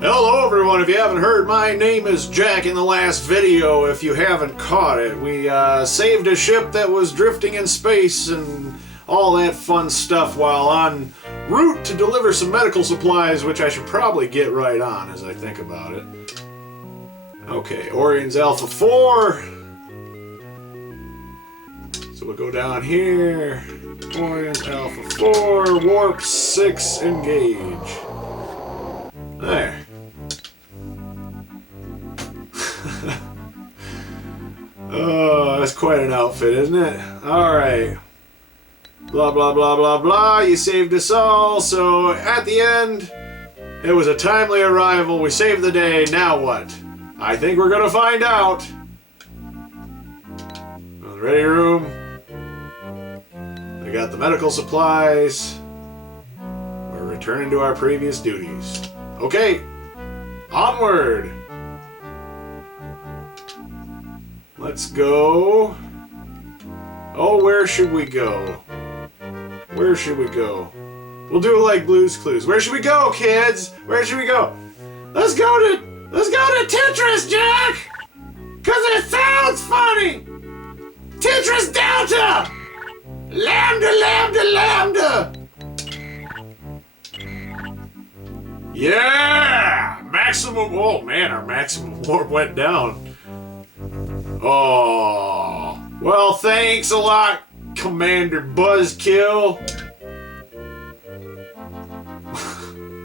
Hello everyone, if you haven't heard, my name is Jack. In the last video, if you haven't caught it, we saved a ship that was drifting in space and all that fun stuff while en route to deliver some medical supplies, which I should probably get right on as I think about it. Okay, Orion's Alpha 4. So we'll go down here. Orion's Alpha 4, Warp 6, engage. There. Oh, that's quite an outfit, isn't it? Alright. Blah, blah, blah, blah, blah. You saved us all. So, at the end, it was a timely arrival. We saved the day. Now what? I think we're going to find out. The ready room. We got the medical supplies. We're returning to our previous duties. Okay. Onward. Let's go. Oh, where should we go? Where should we go? We'll do it like Blue's Clues. Where should we go, kids? Where should we go? Let's go to Tetris, Jack! Cause it sounds funny! Tetris Delta! Lambda, lambda, lambda! Yeah! Maximum, oh man, our maximum warp went down. Oh, well, thanks a lot, Commander Buzzkill.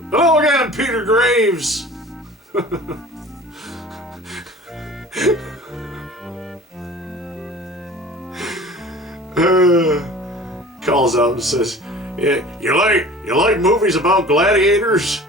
Hello again, Peter Graves. Calls up and says, "Yeah, you like movies about gladiators?"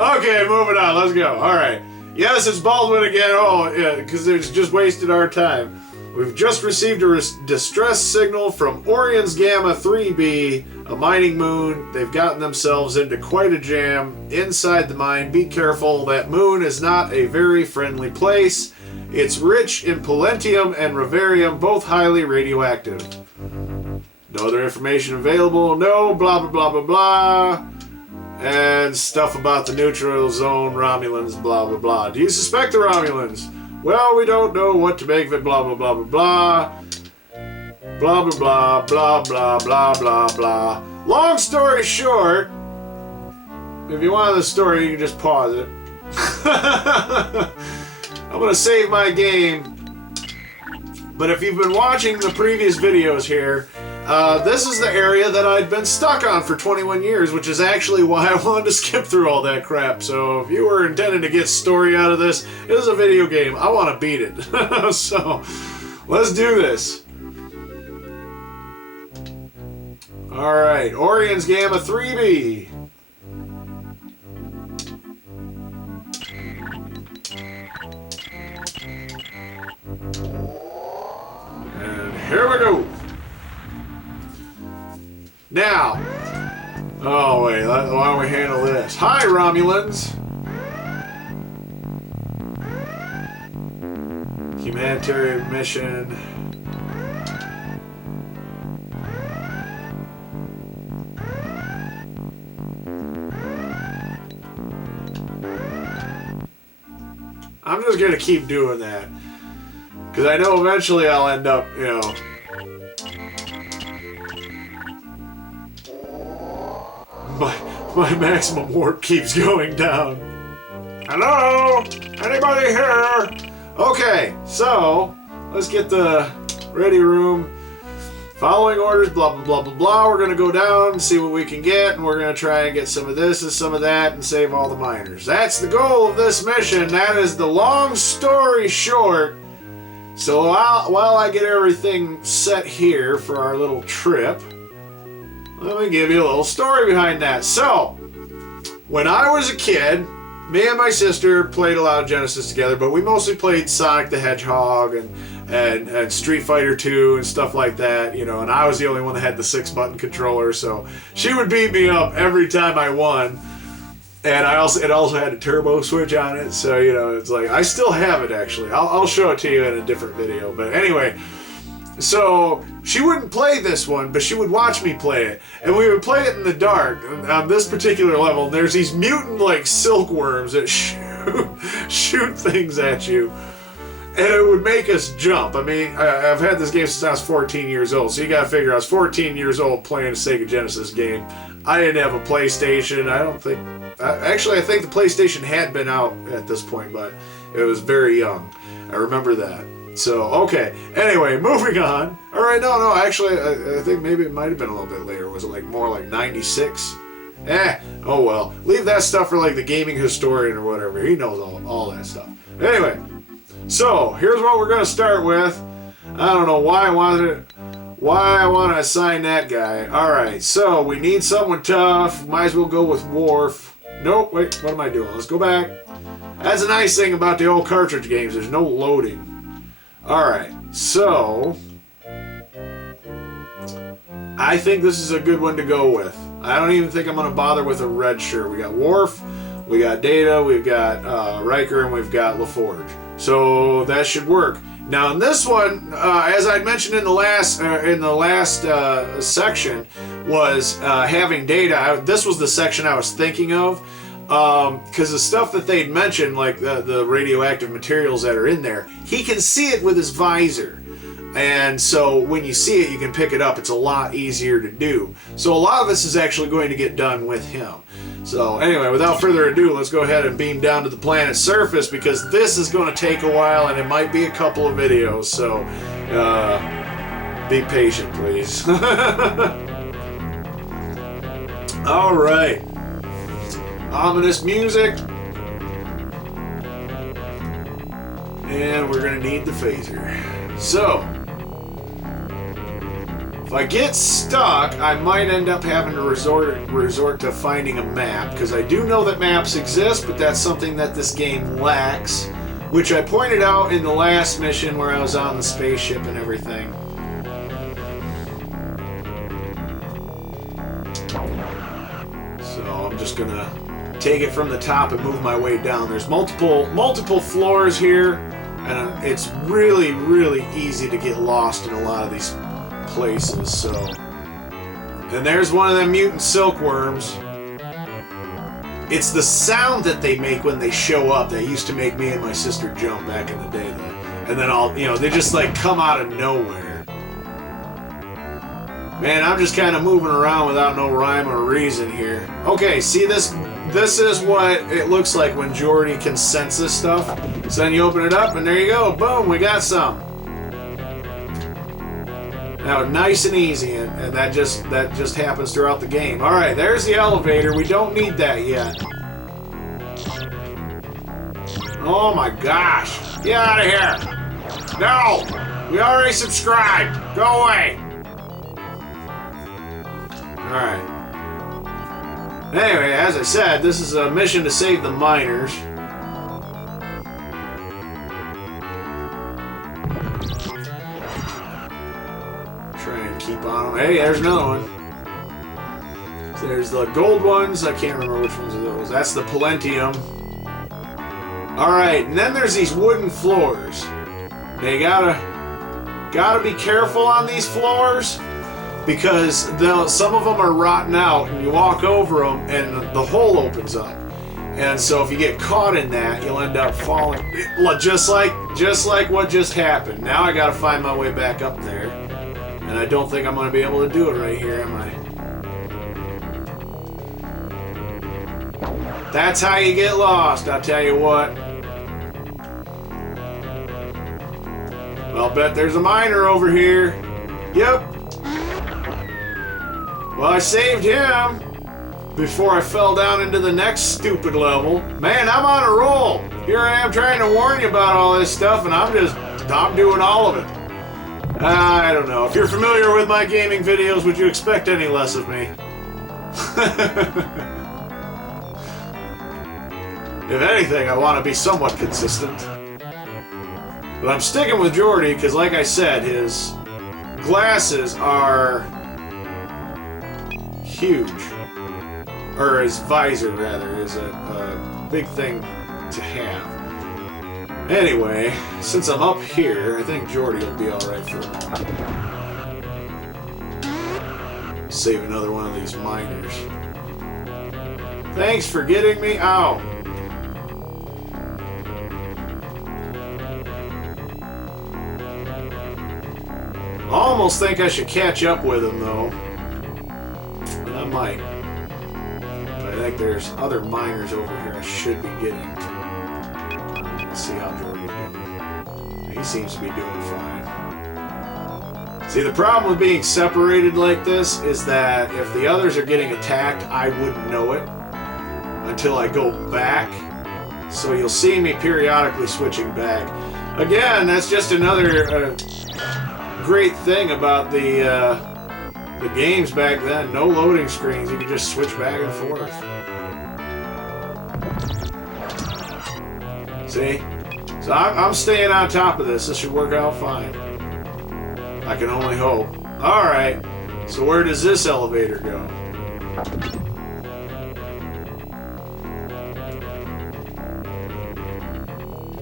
Okay, moving on. Let's go. All right. Yes, it's Baldwin again. Oh, yeah, because it's just wasted our time. We've just received a distress signal from Orion's Gamma 3b, a mining moon. They've gotten themselves into quite a jam inside the mine. Be careful. That moon is not a very friendly place. It's rich in polentium and riverium, both highly radioactive. No other information available. No, blah, blah, blah, blah, blah. And stuff about the neutral zone Romulans, blah, blah, blah. Do you suspect the Romulans? Well, we don't know what to make of it, blah, blah, blah, blah, blah. Blah, blah, blah, blah, blah, blah, blah, blah. Long story short, if you want the story, you can just pause it. I'm going to save my game. But if you've been watching the previous videos here, this is the area that I'd been stuck on for 21 years, which is actually why I wanted to skip through all that crap. So if you were intending to get story out of this, it is a video game. I want to beat it. So let's do this. Alright, Orion's Gamma 3b. And here we go. Now, oh wait, why don't we handle this? Hi, Romulans! Humanitarian mission. I'm just gonna keep doing that. Because I know eventually I'll end up, you know, my maximum warp keeps going down. Hello? Anybody here? Okay, so let's get the ready room. Following orders, blah, blah, blah, blah, blah. We're going to go down and see what we can get, and we're going to try and get some of this and some of that and save all the miners. That's the goal of this mission. That is the long story short. So while I get everything set here for our little trip, let me give you a little story behind that. So, when I was a kid, me and my sister played a lot of Genesis together, but we mostly played Sonic the Hedgehog and Street Fighter 2 and stuff like that, you know, and I was the only one that had the 6-button controller, so she would beat me up every time I won. And it also had a turbo switch on it, so you know, it's like I still have it actually. I'll show it to you in a different video. But anyway, so she wouldn't play this one, but she would watch me play it, and we would play it in the dark on this particular level. And there's these mutant like silkworms that shoot things at you. And it would make us jump. I mean, I've had this game since I was 14 years old, so you gotta figure I was 14 years old playing a Sega Genesis game. I didn't have a PlayStation. I don't think... Actually, I think the PlayStation had been out at this point, but it was very young. I remember that. So, okay. Anyway, moving on. Alright, no, actually, I think maybe it might have been a little bit later. Was it like more like 96? Oh well. Leave that stuff for like the gaming historian or whatever. He knows all that stuff. Anyway. So, here's what we're going to start with. I don't know why I want to assign that guy. Alright, so we need someone tough. Might as well go with Worf. Nope, wait, what am I doing? Let's go back. That's a nice thing about the old cartridge games. There's no loading. Alright, so... I think this is a good one to go with. I don't even think I'm going to bother with a red shirt. We got Worf, we got Data, we've got Riker, and we've got LaForge. So that should work. Now in this one, as I mentioned in the last section, was having Data. This was the section I was thinking of, because the stuff that they'd mentioned, like the radioactive materials that are in there, he can see it with his visor. And so when you see it, you can pick it up. It's a lot easier to do. So a lot of this is actually going to get done with him. So anyway, without further ado, let's go ahead and beam down to the planet's surface, because this is going to take a while and it might be a couple of videos. So be patient, please. All right. Ominous music. And we're going to need the phaser. So... if I get stuck, I might end up having to resort to finding a map, because I do know that maps exist, but that's something that this game lacks, which I pointed out in the last mission where I was on the spaceship and everything. So I'm just gonna take it from the top and move my way down. There's multiple floors here, and it's really, really easy to get lost in a lot of these places. So, and there's one of them mutant silkworms. It's the sound that they make when they show up that used to make me and my sister jump back in the day. And then they just like come out of nowhere. Man, I'm just kind of moving around without no rhyme or reason here. Okay, see this? This is what it looks like when Geordi can sense this stuff. So then you open it up and there you go. Boom, we got some. Now, nice and easy, and that just happens throughout the game. All right, there's the elevator. We don't need that yet. Oh my gosh! Get out of here! No, we already subscribed. Go away. All right. Anyway, as I said, this is a mission to save the miners. Keep on them. Hey, there's another one. So there's the gold ones. I can't remember which ones are those. That's the Palladium. Alright, and then there's these wooden floors. They gotta be careful on these floors, because some of them are rotten out, and you walk over them and the hole opens up. And so if you get caught in that, you'll end up falling. Just like what just happened. Now I gotta find my way back up there. And I don't think I'm going to be able to do it right here, am I? That's how you get lost, I'll tell you what. Well, I'll bet there's a miner over here. Yep. Well, I saved him before I fell down into the next stupid level. Man, I'm on a roll. Here I am trying to warn you about all this stuff, and I'm doing all of it. I don't know. If you're familiar with my gaming videos, would you expect any less of me? If anything, I want to be somewhat consistent. But I'm sticking with Geordi because, like I said, his glasses are huge. or his visor rather, is a big thing to have. Anyway, since I'm up here, I think Jordy will be alright for a moment. Save another one of these miners. Thanks for getting me out. Almost think I should catch up with him though. But I might. But I think there's other miners over here I should be getting to. Let's see how Jordy's doing. He seems to be doing fine. See, the problem with being separated like this is that if the others are getting attacked, I wouldn't know it until I go back. So you'll see me periodically switching back. Again, that's just another great thing about the games back then. No loading screens. You could just switch back and forth. See? So I'm staying on top of this. This should work out fine. I can only hope. Alright. So where does this elevator go?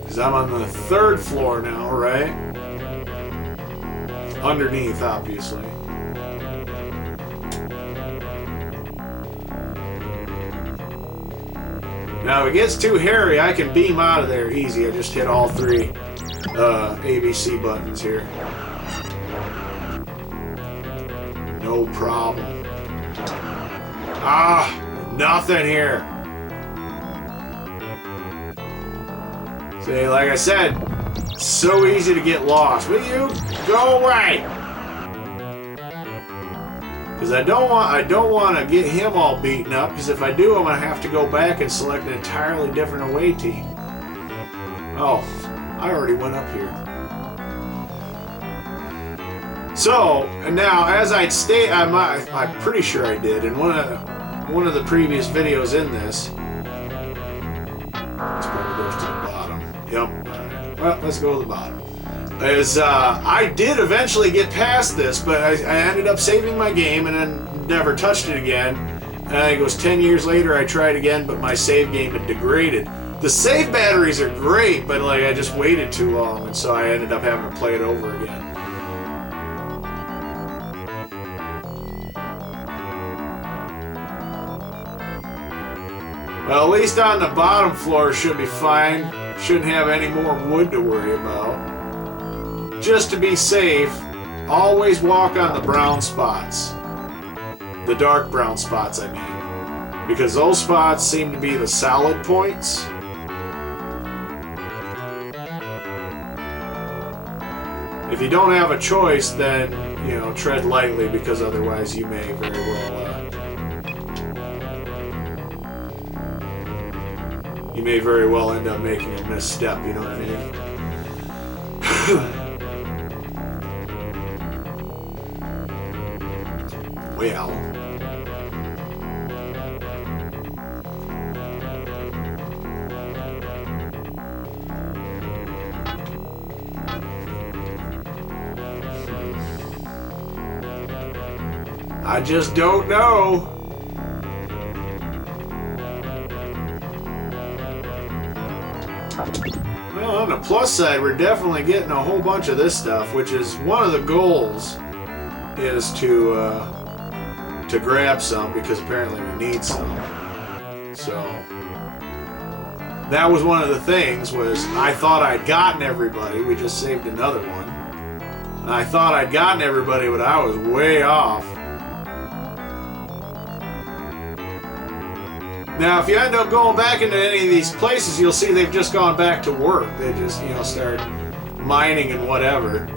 Because I'm on the 3rd floor now, right? Underneath, obviously. Now, if it gets too hairy, I can beam out of there easy. I just hit all 3 ABC buttons here. No problem. Ah, nothing here. See, like I said, so easy to get lost. Will you go away? Because I don't want to get him all beaten up. Because if I do, I'm gonna have to go back and select an entirely different away team. Oh, I already went up here. So, and now as I'd state, I'm pretty sure I did in one of the previous videos in this. Let's probably go to the bottom. Yep. Alright. Well, let's go to the bottom. I did eventually get past this, but I ended up saving my game and then never touched it again. And I think it was 10 years later I tried again, but my save game had degraded. The save batteries are great, but like I just waited too long, and so I ended up having to play it over again. Well, at least on the bottom floor should be fine. Shouldn't have any more wood to worry about. Just to be safe, always walk on the brown spots. The dark brown spots, I mean. Because those spots seem to be the solid points. If you don't have a choice, then, you know, tread lightly, because otherwise you may very well end up making a misstep, you know what I mean? Well. I just don't know. Well, on the plus side, we're definitely getting a whole bunch of this stuff, which is one of the goals, is to grab some, because apparently we need some. So that was one of the things, was I thought I'd gotten everybody. We just saved another one. And I thought I'd gotten everybody, but I was way off. Now, if you end up going back into any of these places, you'll see they've just gone back to work. They just, you know, start mining and whatever.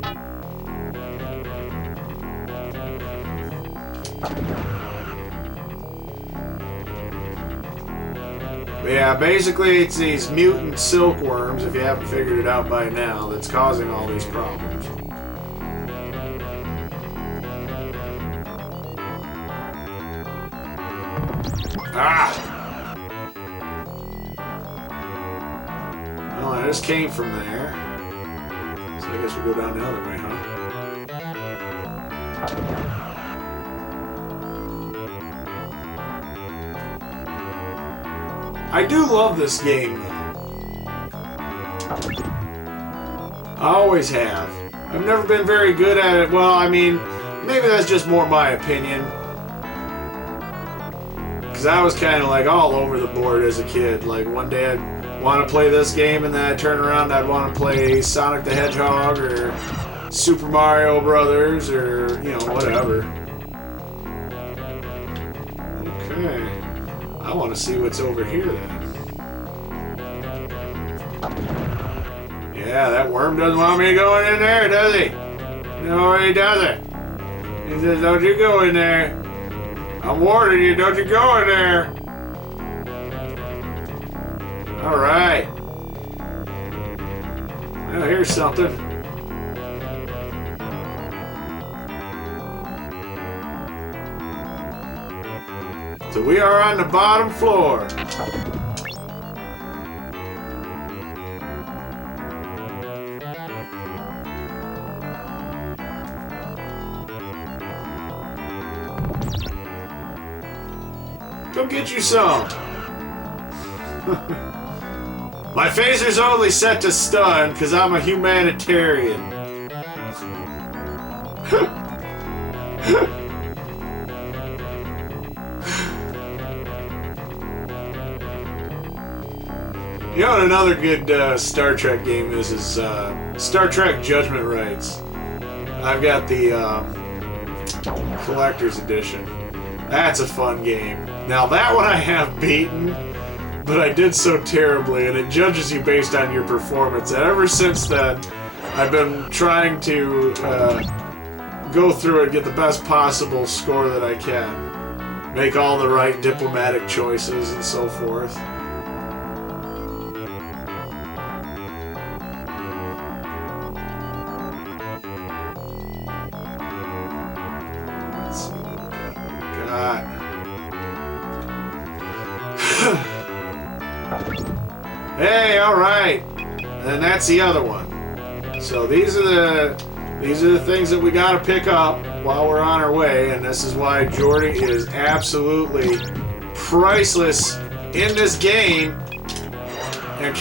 But yeah, basically it's these mutant silkworms, if you haven't figured it out by now, that's causing all these problems. Ah! Well, I just came from there. So I guess we'll go down the other way, huh? I do love this game, though. I always have. I've never been very good at it. Well, I mean, maybe that's just more my opinion. Because I was kind of like all over the board as a kid. Like one day I'd want to play this game, and then I'd turn around and I'd want to play Sonic the Hedgehog or Super Mario Brothers or, you know, whatever. Okay. I want to see what's over here then. Yeah, that worm doesn't want me going in there, does he? No, he doesn't. He says, don't you go in there. I'm warning you, don't you go in there. Alright. Well, here's something. So we are on the bottom floor. Go get you some. My phaser's only set to stun because I'm a humanitarian. You know what another good Star Trek game is Star Trek Judgment Rights. I've got the Collector's Edition. That's a fun game. Now that one I have beaten, but I did so terribly, and it judges you based on your performance. And ever since then, I've been trying to go through it, get the best possible score that I can. Make all the right diplomatic choices and so forth. Let's see what we got. Hey, all right, and that's the other one. So these are the things that we got to pick up while we're on our way, and this is why Jordy is absolutely priceless in this game. And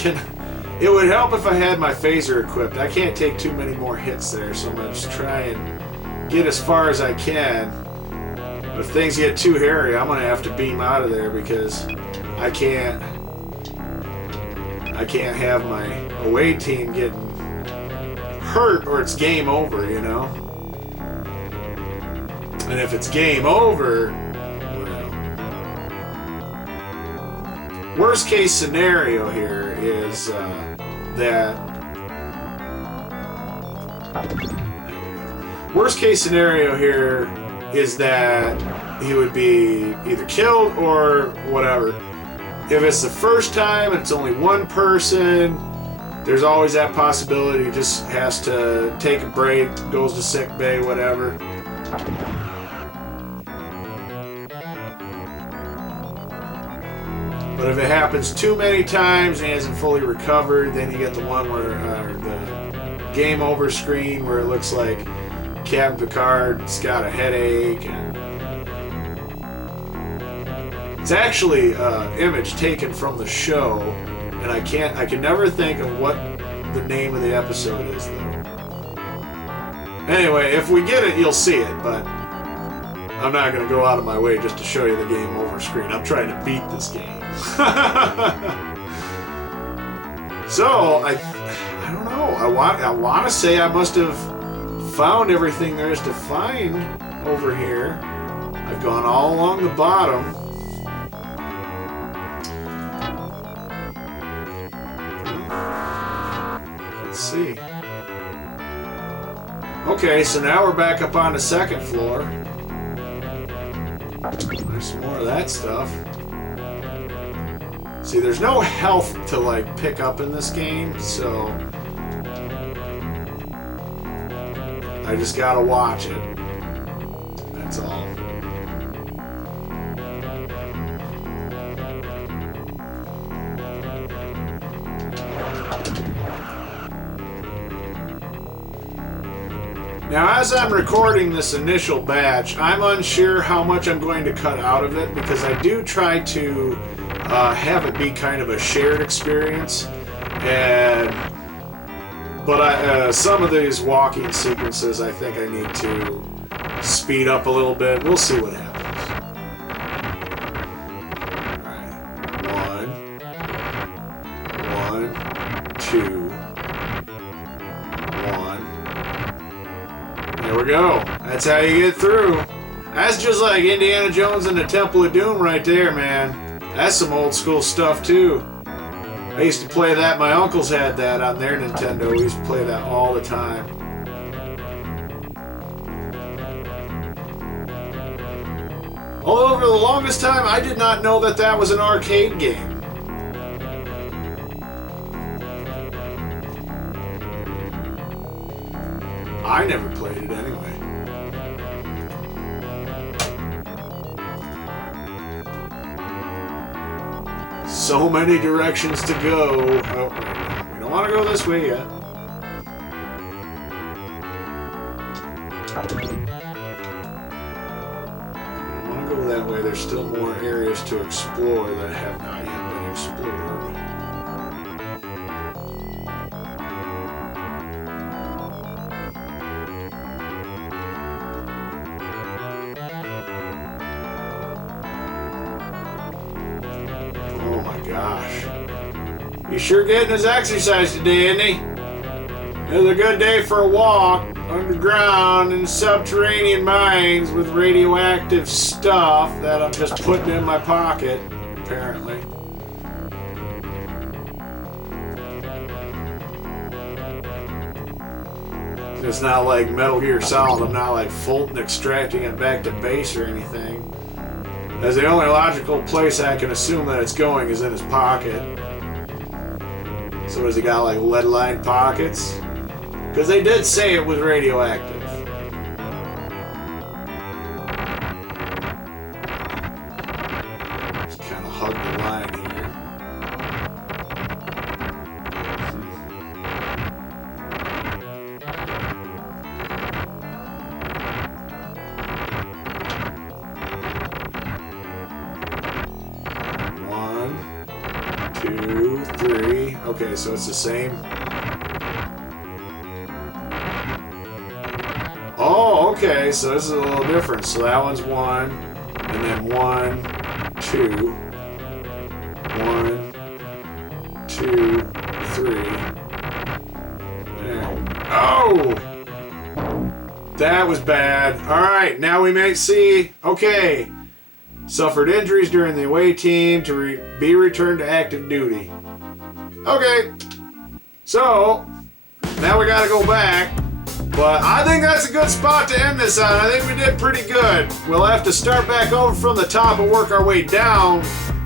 it would help if I had my phaser equipped. I can't take too many more hits there, so I'm gonna just try and get as far as I can. But if things get too hairy, I'm gonna have to beam out of there because I can't have my away team getting hurt or it's game over, you know? And if it's game over, well, worst case scenario here is that he would be either killed or whatever. If it's the first time and it's only one person, there's always that possibility. He just has to take a break, goes to sick bay, whatever. But if it happens too many times and he hasn't fully recovered, then you get the one where the game over screen where it looks like Captain Picard's got a headache. And it's actually an image taken from the show, and I can never think of what the name of the episode is, though. Anyway, if we get it, you'll see it, but I'm not going to go out of my way just to show you the game over screen. I'm trying to beat this game. So, I don't know. I want to say I must have found everything there is to find over here. I've gone all along the bottom. Let's see. Okay, so now we're back up on the second floor. There's some more of that stuff. See, there's no health to, like, pick up in this game, so I just gotta watch it. That's all. Now, as I'm recording this initial batch, I'm unsure how much I'm going to cut out of it because I do try to have it be kind of a shared experience. But some of these walking sequences, I think I need to speed up a little bit. We'll see what happens. Alright. 1, 2, 1. There we go. That's how you get through. That's just like Indiana Jones and the Temple of Doom right there, man. That's some old school stuff too. I used to play that. My uncles had that on their Nintendo. We used to play that all the time. Although for the longest time, I did not know that that was an arcade game. I never played it anyway. So many directions to go. Oh, we don't want to go this way yet. I want to go that way. There's still more areas to explore that have not yet been explored. Oh my gosh. He's sure getting his exercise today, isn't he? It was a good day for a walk underground in subterranean mines with radioactive stuff that I'm just putting in my pocket, apparently. It's not like Metal Gear Solid. I'm not like Fulton extracting it back to base or anything. As the only logical place I can assume that it's going is in his pocket. So has he got like lead-lined pockets? Because they did say it was radioactive. Just kind of hug the line here. 2, 3. Okay, so it's the same. Oh, okay, so this is a little different. So that one's 1, and then 1, 2, 1, 2, 3. And, oh! That was bad. Alright, now we may see. Okay. Suffered injuries during the away team to be returned to active duty. Okay. So, now we gotta go back. But I think that's a good spot to end this on. I think we did pretty good. We'll have to start back over from the top and work our way down.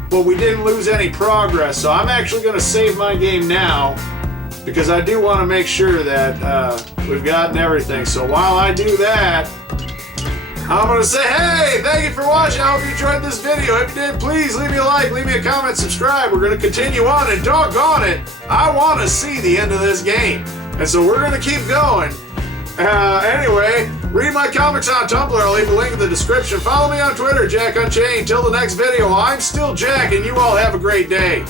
But we didn't lose any progress. So I'm actually going to save my game now. Because I do want to make sure that we've gotten everything. So while I do that, I'm going to say, hey, thank you for watching. I hope you enjoyed this video. If you did, please leave me a like, leave me a comment, subscribe. We're going to continue on, and doggone it, I want to see the end of this game. And so we're going to keep going. Anyway, read my comics on Tumblr. I'll leave a link in the description. Follow me on Twitter, Jack Unchained. Till the next video, I'm still Jack, and you all have a great day.